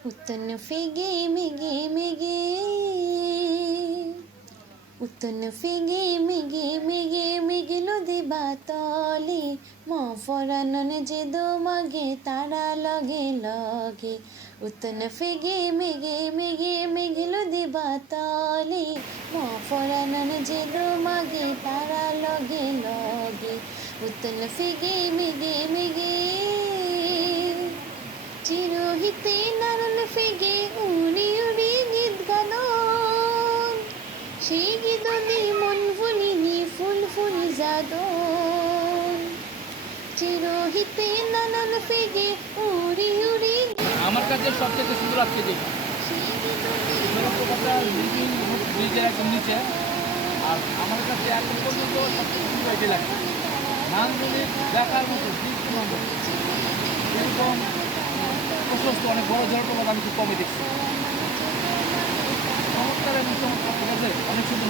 উত্তন ফিগে মিগে মিগে উত্তন ফিগে মিগে মিগে মিগিলো দিবা তলে ম ফরানন যে দো মাগে তারা লগে লগে উত্তন ফিগে মিগে মিগে মিগিলো দিবা তলে ম ফরানন যে দো মাগে তারা লগে লগে উত্তন ফিগে মিগে মিগে চিরহিতে নারল সেই গীতনে মন ভুলিনি ফুল ফুল জাদন চিরহিতে নারল ফেগে উড়ি উড়ি আমার কাছে সবচেয়ে সুন্দর লাগছে যে ব্রিজের একদম নিচে আর আমার কাছে এখন পর্যন্ত সবচেয়ে সুন্দর এটি লাগে। নানগুলি দেখার মতো এরকম প্রশস্ত অনেক বড় জলপ্রপাত আমি খুব কমে দেখছি চমৎকার এবং চমৎকার অনেক সুন্দর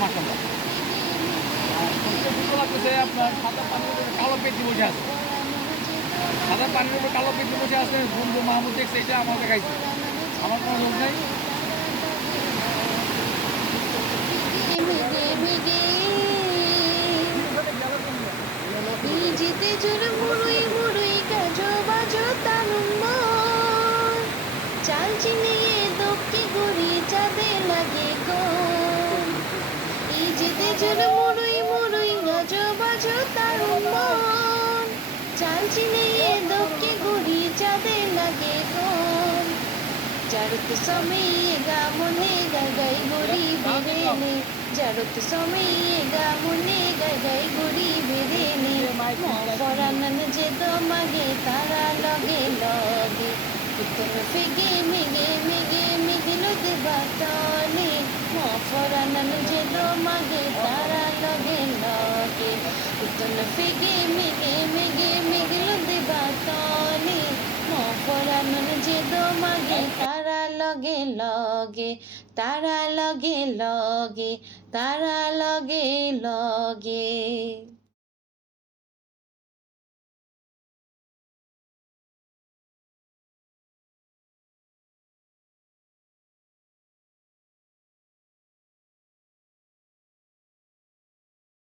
সবচেয়ে সুন্দর লাগতেছে আপনার সাদা পানির কালো পেটি বসে আছে সাদা পানির উপরে কালো পেটি বসে আছে বন্ধু মাহমুদ দেখছে এটা আমার দেখাইছে আমার কোনো লোক নাই জিতে জোর মুড়ুই মুড়ুই বাজো মন চিনিয়ে দক্ষি গুড়ি চাঁদে লাগে গো। এই জিতে জোর মুড়ুই মুড়ুই গাজো বাজো তালুম মন। চাল চিনিয়ে দক্ষি গুড়ি চাঁদে লাগে গো। জারুত সময়ে গা মনে গাই গড়ি বেরেনে জারুত সময়ে গা মনে গাই গড়ি বেরেনে পরানন যে দমাগে তারা লগে লগে উত্তর ফেগে মেগে মেগে মেগিল দেবা তলে ম পরানন যে তারা লগে লগে উত্তর ফেগে মেগে মেগে মেগিল দেবা তলে ম পরানন যে তারা লগে লগে তারা লগে লগে তারা লগে লগে